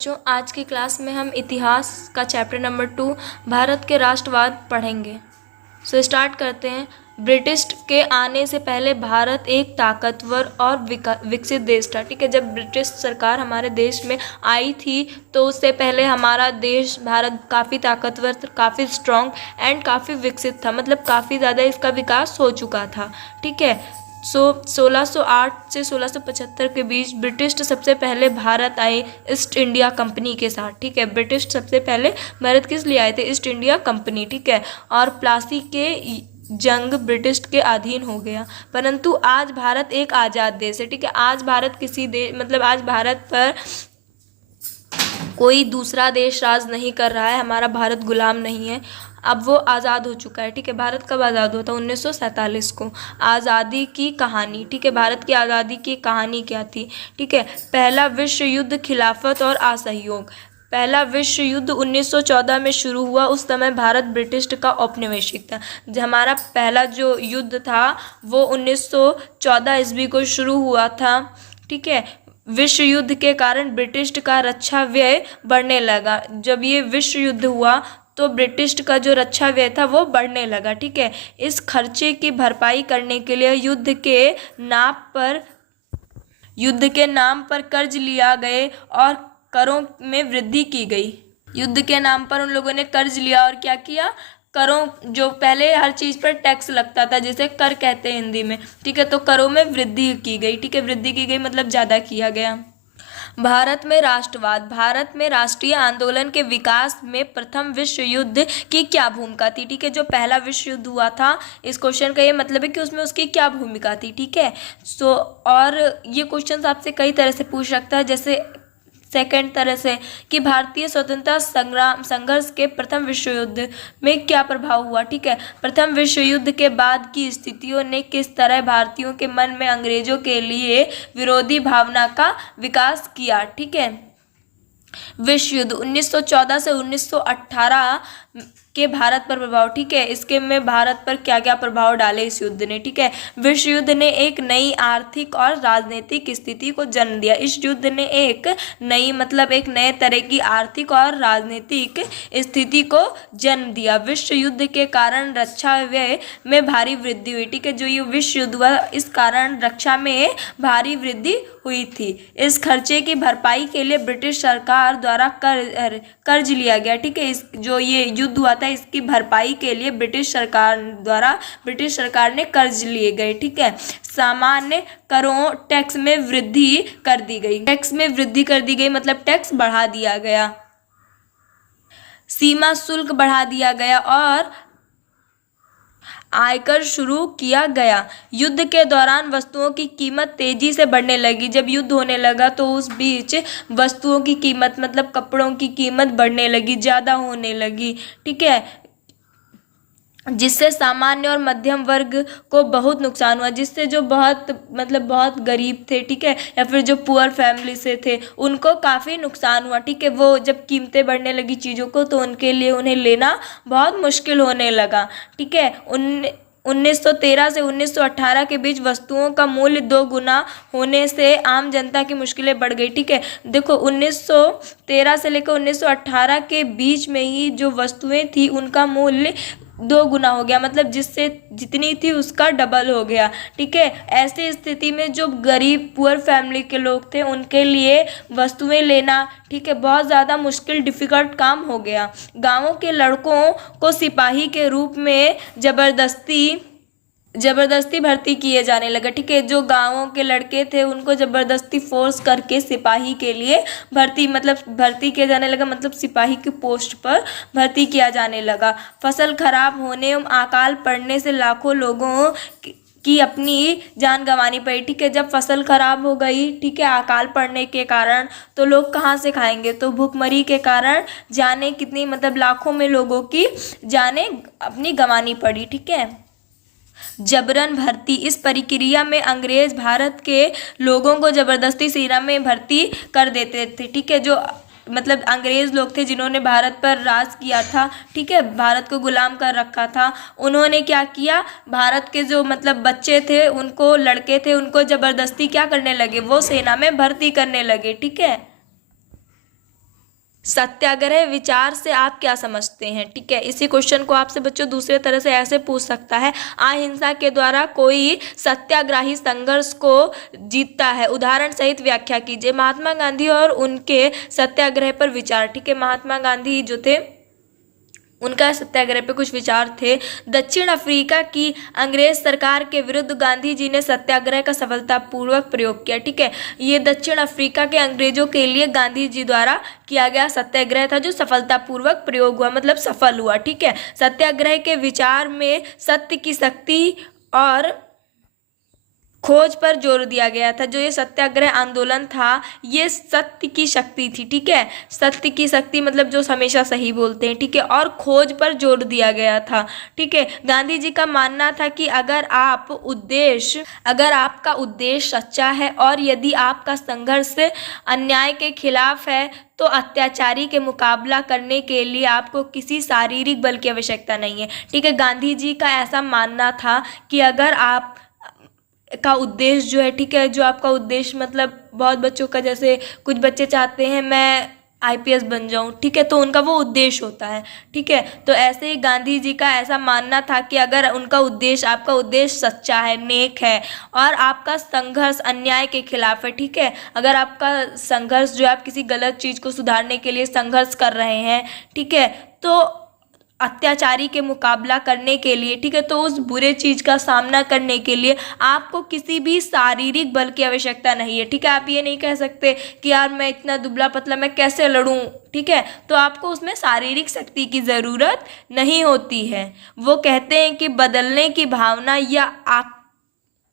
जो आज की क्लास में हम इतिहास का चैप्टर नंबर 2 भारत के राष्ट्रवाद पढ़ेंगे। स्टार्ट करते हैं। ब्रिटिश के आने से पहले भारत एक ताकतवर और विकसित देश था। ठीक है, जब ब्रिटिश सरकार हमारे देश में आई थी तो उससे पहले हमारा देश भारत काफ़ी ताकतवर, काफ़ी स्ट्रॉन्ग एंड काफ़ी विकसित था। मतलब काफ़ी ज़्यादा इसका विकास हो चुका था। ठीक है, 1608 से 1675 के बीच ब्रिटिश सबसे पहले भारत आए ईस्ट इंडिया कंपनी के साथ। ठीक है, ब्रिटिश सबसे पहले भारत किस लिए आए थे? East India company. ठीक है, और प्लासी के जंग ब्रिटिश के अधीन हो गया। परंतु आज भारत एक आज़ाद देश है। ठीक है, आज भारत आज भारत पर कोई दूसरा देश राज नहीं कर रहा है। हमारा भारत गुलाम नहीं है, अब वो आज़ाद हो चुका है। ठीक है, भारत कब आज़ाद हुआ था? 1947 को। आज़ादी की कहानी। ठीक है, भारत की आज़ादी की कहानी क्या थी? ठीक है, पहला विश्व युद्ध, खिलाफत और असहयोग। पहला विश्व युद्ध 1914 में शुरू हुआ। उस समय भारत ब्रिटिश का औपनिवेशिक था। हमारा पहला जो युद्ध था वो 1914 ईस्वी को शुरू हुआ था। ठीक है, विश्व युद्ध के कारण ब्रिटिश का रक्षा व्यय बढ़ने लगा। जब ये विश्व युद्ध हुआ तो ब्रिटिश का जो रक्षा व्यय था वो बढ़ने लगा। ठीक है, इस खर्चे की भरपाई करने के लिए युद्ध के नाम पर कर्ज लिया गए और करों में वृद्धि की गई। युद्ध के नाम पर उन लोगों ने कर्ज लिया और क्या किया? करों, जो पहले हर चीज पर टैक्स लगता था, जिसे कर कहते हैं हिंदी में। ठीक है, तो करों में वृद्धि की गई। ठीक है, वृद्धि की गई मतलब ज्यादा किया गया। भारत में राष्ट्रवाद। भारत में राष्ट्रीय आंदोलन के विकास में प्रथम विश्व युद्ध की क्या भूमिका थी? ठीक है, जो पहला विश्व युद्ध हुआ था, इस क्वेश्चन का ये मतलब है कि उसमें उसकी क्या भूमिका थी। ठीक है, और ये क्वेश्चन आपसे कई तरह से पूछ सकता है। जैसे सेकंड तरह से कि भारतीय स्वतंत्रता संघर्ष के प्रथम विश्व युद्ध में क्या प्रभाव हुआ। ठीक है, प्रथम विश्व युद्ध के बाद की स्थितियों ने किस तरह भारतीयों के मन में अंग्रेजों के लिए विरोधी भावना का विकास किया। ठीक है, विश्व युद्ध 1914 से 1918 के भारत पर प्रभाव। ठीक है, इसके में भारत पर क्या क्या प्रभाव डाले इस युद्ध ने। ठीक है, विश्व युद्ध ने एक नई आर्थिक और राजनीतिक स्थिति को जन्म दिया। इस युद्ध ने एक नए तरह की आर्थिक और राजनीतिक स्थिति को जन्म दिया। विश्व युद्ध के कारण रक्षा व्यय में भारी वृद्धि हुई। ठीक है, जो ये विश्व युद्ध हुआ इस कारण रक्षा में भारी वृद्धि हुई थी। इस खर्चे की भरपाई के लिए ब्रिटिश सरकार द्वारा कर्ज लिया गया। ठीक है, इस जो ये युद्ध हुआ था इसकी भरपाई के लिए ब्रिटिश सरकार ने कर्ज लिए गए। ठीक है, सामान्य करों टैक्स में वृद्धि कर दी गई। मतलब टैक्स बढ़ा दिया गया, सीमा शुल्क बढ़ा दिया गया और आयकर शुरू किया गया। युद्ध के दौरान वस्तुओं की कीमत तेजी से बढ़ने लगी। जब युद्ध होने लगा तो उस बीच वस्तुओं की कीमत मतलब कपड़ों की कीमत बढ़ने लगी, ज़्यादा होने लगी। ठीक है, जिससे सामान्य और मध्यम वर्ग को बहुत नुकसान हुआ। जिससे जो बहुत गरीब थे, ठीक है, या फिर जो पुअर फैमिली से थे, उनको काफ़ी नुकसान हुआ। ठीक है, वो जब कीमतें बढ़ने लगी चीज़ों को तो उनके लिए उन्हें लेना बहुत मुश्किल होने लगा। ठीक है, 1913 से 1918 के बीच वस्तुओं का मूल्य 2 गुना होने से आम जनता की मुश्किलें बढ़ गई। ठीक है, देखो 1913 से लेकर 1918 के बीच में ही जो वस्तुएं थी उनका मूल्य 2 गुना हो गया। मतलब जिससे जितनी थी उसका डबल हो गया। ठीक है, ऐसी स्थिति में जो गरीब पुअर फैमिली के लोग थे उनके लिए वस्तुएं लेना, ठीक है, बहुत ज़्यादा मुश्किल डिफ़िकल्ट काम हो गया। गाँवों के लड़कों को सिपाही के रूप में जबरदस्ती भर्ती किए जाने लगा। ठीक है, जो गांवों के लड़के थे उनको जबरदस्ती फोर्स करके सिपाही के लिए भर्ती किया जाने लगा। मतलब सिपाही की पोस्ट पर भर्ती किया जाने लगा। फसल खराब होने एवं अकाल पड़ने से लाखों लोगों की अपनी जान गंवानी पड़ी। ठीक है, जब फसल खराब हो गई, ठीक है, अकाल पड़ने के कारण, तो लोग कहाँ से खाएंगे? तो भूखमरी के कारण जाने कितनी लाखों में लोगों की जानें अपनी गंवानी पड़ी। ठीक है, जबरन भर्ती। इस प्रक्रिया में अंग्रेज भारत के लोगों को जबरदस्ती सेना में भर्ती कर देते थे। ठीक है, जो अंग्रेज लोग थे जिन्होंने भारत पर राज किया था, ठीक है, भारत को गुलाम कर रखा था, उन्होंने क्या किया? भारत के जो बच्चे थे, लड़के थे, उनको जबरदस्ती क्या करने लगे? वो सेना में भर्ती करने लगे। ठीक है, सत्याग्रह विचार से आप क्या समझते हैं? ठीक है, इसी क्वेश्चन को आपसे बच्चों दूसरे तरह से ऐसे पूछ सकता है, अहिंसा के द्वारा कोई सत्याग्रही संघर्ष को जीतता है, उदाहरण सहित व्याख्या कीजिए। महात्मा गांधी और उनके सत्याग्रह पर विचार। ठीक है, महात्मा गांधी जो थे उनका सत्याग्रह पे कुछ विचार थे। दक्षिण अफ्रीका की अंग्रेज सरकार के विरुद्ध गांधी जी ने सत्याग्रह का सफलतापूर्वक प्रयोग किया। ठीक है, ये दक्षिण अफ्रीका के अंग्रेजों के लिए गांधी जी द्वारा किया गया सत्याग्रह था जो सफलतापूर्वक प्रयोग हुआ, मतलब सफल हुआ। ठीक है, सत्याग्रह के विचार में सत्य की शक्ति और खोज पर जोर दिया गया था। जो ये सत्याग्रह आंदोलन था ये सत्य की शक्ति थी। ठीक है, सत्य की शक्ति मतलब जो हमेशा सही बोलते हैं। ठीक है, और खोज पर जोर दिया गया था। ठीक है, गांधी जी का मानना था कि अगर आपका उद्देश्य सच्चा है और यदि आपका संघर्ष अन्याय के खिलाफ है तो अत्याचारी के मुकाबला करने के लिए आपको किसी शारीरिक बल की आवश्यकता नहीं है। ठीक है, गांधी जी का ऐसा मानना था कि अगर आप का उद्देश्य जो है, ठीक है, जो आपका उद्देश्य मतलब बहुत बच्चों का, जैसे कुछ बच्चे चाहते हैं मैं आईपीएस बन जाऊं, ठीक है, तो उनका वो उद्देश्य होता है। ठीक है, तो ऐसे ही गांधी जी का ऐसा मानना था कि अगर उनका उद्देश्य, आपका उद्देश्य सच्चा है, नेक है और आपका संघर्ष अन्याय के खिलाफ है, ठीक है, अगर आपका संघर्ष जो है आप किसी गलत चीज़ को सुधारने के लिए संघर्ष कर रहे हैं, ठीक है, तो अत्याचारी के मुकाबला करने के लिए, ठीक है, तो उस बुरे चीज़ का सामना करने के लिए आपको किसी भी शारीरिक बल की आवश्यकता नहीं है। ठीक है, आप ये नहीं कह सकते कि यार मैं इतना दुबला पतला मैं कैसे लड़ूं। ठीक है, तो आपको उसमें शारीरिक शक्ति की ज़रूरत नहीं होती है। वो कहते हैं कि बदलने की भावना या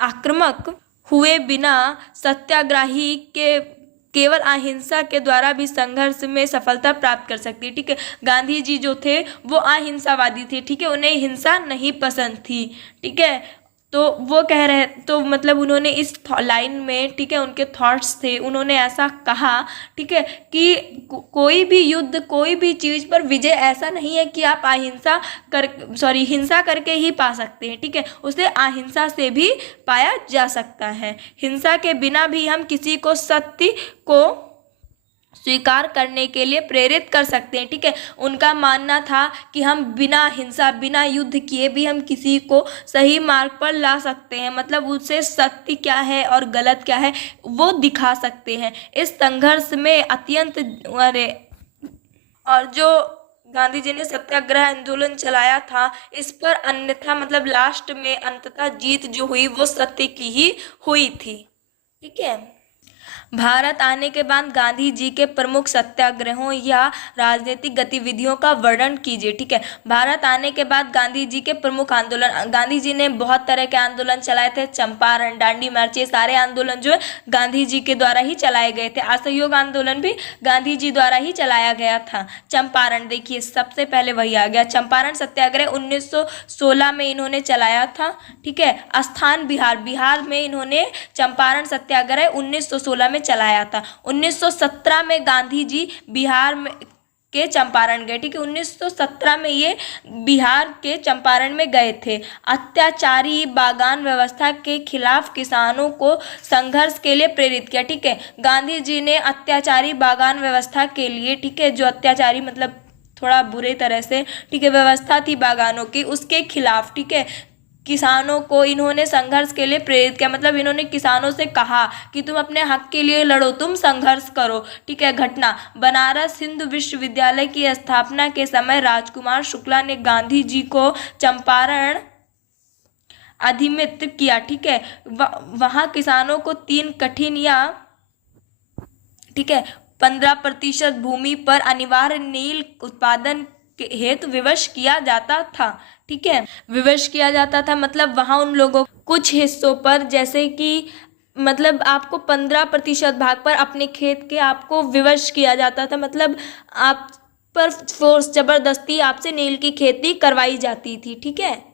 आक्रामक हुए बिना सत्याग्रही के केवल अहिंसा के द्वारा भी संघर्ष में सफलता प्राप्त कर सकती है। ठीक है, गांधी जी जो थे वो अहिंसावादी थे। ठीक है, उन्हें हिंसा नहीं पसंद थी। ठीक है, तो वो कह रहे, तो मतलब उन्होंने इस लाइन में, ठीक है, उनके थॉट्स थे, उन्होंने ऐसा कहा, ठीक है, कि कोई भी युद्ध, कोई भी चीज़ पर विजय ऐसा नहीं है कि आप हिंसा करके ही पा सकते हैं। ठीक है, उसे अहिंसा से भी पाया जा सकता है। हिंसा के बिना भी हम किसी को सत्य को स्वीकार करने के लिए प्रेरित कर सकते हैं। ठीक है, उनका मानना था कि हम बिना हिंसा, बिना युद्ध किए भी हम किसी को सही मार्ग पर ला सकते हैं, मतलब उससे सत्य क्या है और गलत क्या है वो दिखा सकते हैं। इस संघर्ष में अत्यंत और जो गांधी जी ने सत्याग्रह आंदोलन चलाया था, इस पर अन्यथा मतलब लास्ट में अंततः जीत जो हुई वो सत्य की ही हुई थी। ठीक है, भारत आने के बाद गांधी जी के प्रमुख सत्याग्रहों या राजनीतिक गतिविधियों का वर्णन कीजिए। ठीक है, भारत आने के बाद गांधी जी के प्रमुख आंदोलन, गांधी जी ने बहुत तरह के आंदोलन चलाए थे। चंपारण, दांडी मार्च, ये सारे आंदोलन जो है गांधी जी के द्वारा ही चलाए गए थे। असहयोग आंदोलन भी गांधी जी द्वारा ही चलाया गया था। चंपारण देखिए सबसे पहले वही आ गया, चंपारण सत्याग्रह 1916 में इन्होंने चलाया था। ठीक है, स्थान बिहार में इन्होंने चंपारण सत्याग्रह 1916 में चलाया था। 1917 में गांधी जी बिहार में के चंपारण गए। ठीक है, 1917 में ये बिहार के चंपारण में गए थे। अत्याचारी बागान व्यवस्था के खिलाफ किसानों को संघर्ष के लिए प्रेरित किया। ठीक है, गांधी जी ने अत्याचारी बागान व्यवस्था के लिए, ठीक है, जो अत्याचारी मतलब थोड़ा बुरे तरह से, ठीक है, व्यवस्था थी बागानों की, उसके खिलाफ, ठीक है, किसानों को इन्होंने संघर्ष के लिए प्रेरित किया। मतलब इन्होंने किसानों से कहा कि तुम अपने हक के लिए लड़ो, तुम संघर्ष करो। ठीक है, घटना, बनारस हिंदू विश्वविद्यालय की स्थापना के समय राजकुमार शुक्ला ने गांधी जी को चंपारण अधिमित किया। ठीक है, वहां किसानों को 3 कठिन या, ठीक है, 15% भूमि पर अनिवार्य नील उत्पादन हेतु विवश किया जाता था। ठीक है, विवश किया जाता था मतलब वहाँ उन लोगों कुछ हिस्सों पर, जैसे कि मतलब आपको 15% भाग पर अपने खेत के आपको विवश किया जाता था, मतलब आप पर फोर्स जबरदस्ती आपसे नील की खेती करवाई जाती थी। ठीक है,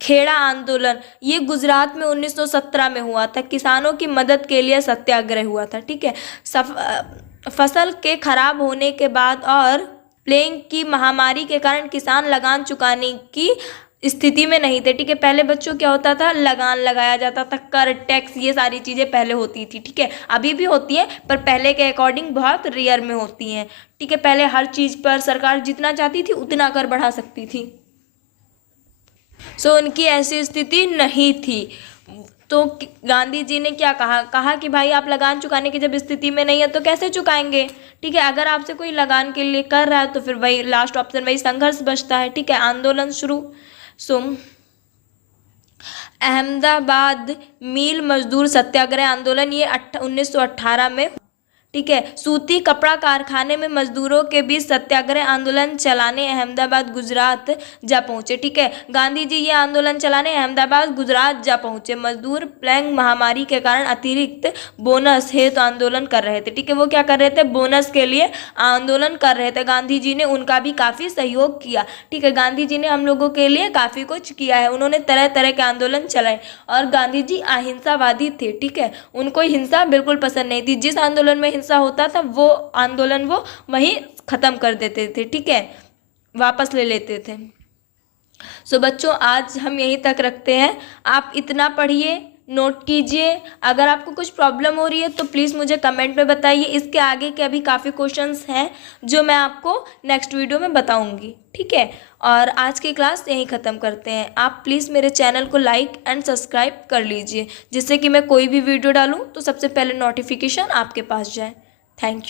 खेड़ा आंदोलन ये गुजरात में 1917 में हुआ था। किसानों की मदद के लिए सत्याग्रह हुआ था। ठीक है, फसल के खराब होने के बाद और प्लेग की महामारी के कारण किसान लगान चुकाने की स्थिति में नहीं थे। ठीक है, पहले बच्चों क्या होता था, लगान लगाया जाता था, कर, टैक्स, ये सारी चीज़ें पहले होती थी। ठीक है, अभी भी होती हैं पर पहले के अकॉर्डिंग बहुत रेयर में होती हैं। ठीक है, पहले हर चीज़ पर सरकार जितना चाहती थी उतना कर बढ़ा सकती थी। सो उनकी ऐसी स्थिति नहीं थी। तो गांधी जी ने क्या कहा कि भाई आप लगान चुकाने की जब स्थिति में नहीं है तो कैसे चुकाएंगे। ठीक है, अगर आपसे कोई लगान के लिए कर रहा है तो फिर वही लास्ट ऑप्शन, वही संघर्ष बचता है। ठीक है, आंदोलन शुरू। सो अहमदाबाद मिल मजदूर सत्याग्रह आंदोलन ये 1918 में। ठीक है, सूती कपड़ा कारखाने में मजदूरों के बीच सत्याग्रह आंदोलन चलाने अहमदाबाद गुजरात जा पहुंचे। ठीक है, गांधी जी ये आंदोलन चलाने अहमदाबाद गुजरात जा पहुंचे। मजदूर प्लेग महामारी के कारण अतिरिक्त बोनस हेतु आंदोलन कर रहे थे। ठीक है, वो क्या कर रहे थे, बोनस के लिए आंदोलन कर रहे थे। गांधी जी ने उनका भी काफ़ी सहयोग किया। ठीक है, गांधी जी ने हम लोगों के लिए काफ़ी कुछ किया है। उन्होंने तरह तरह के आंदोलन चलाए और गांधी जी अहिंसावादी थे। ठीक है, उनको हिंसा बिल्कुल पसंद नहीं थी। जिस आंदोलन में हिंसा होता था वो आंदोलन वो वहीं खत्म कर देते थे। ठीक है, वापस ले लेते थे। सो बच्चों आज हम यहीं तक रखते हैं। आप इतना पढ़िए, नोट कीजिए। अगर आपको कुछ प्रॉब्लम हो रही है तो प्लीज़ मुझे कमेंट में बताइए। इसके आगे के अभी काफ़ी क्वेश्चंस हैं जो मैं आपको नेक्स्ट वीडियो में बताऊंगी। ठीक है, और आज की क्लास यहीं ख़त्म करते हैं। आप प्लीज़ मेरे चैनल को लाइक एंड सब्सक्राइब कर लीजिए जिससे कि मैं कोई भी वीडियो डालूँ तो सबसे पहले नोटिफिकेशन आपके पास जाए। Thank you.